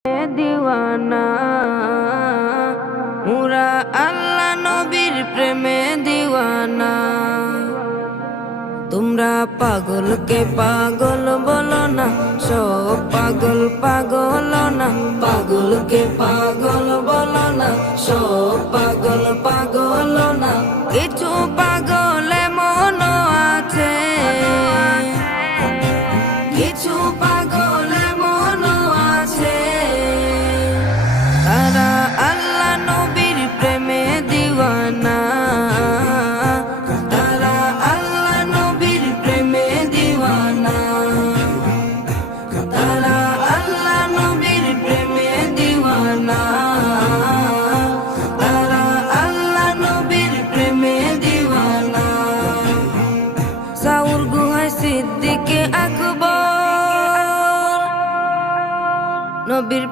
দিওয়ানা মুরা আল্লাহ নবীর প্রেমে দিওয়ানা। তোমরা পাগলকে পাগল বলো না, সব পাগল পাগল না। পাগলকে পাগল বলো না, সব পাগল পাগল না। কিছু পাগল এমন আছে, কিছু পাগল এমন আছে, তারা আল্লাহ নবীর প্রেমে দিওয়ানা। তারা আল্লাহ নবীর প্রেমে দিওয়ানা। তারা আল্লাহ নবীর প্রেমে দিওয়ানা। তারা আল্লাহ নবীর প্রেমে দিওয়ানা। সাউর গুহায় সিদ্দিকে আকবর নবীর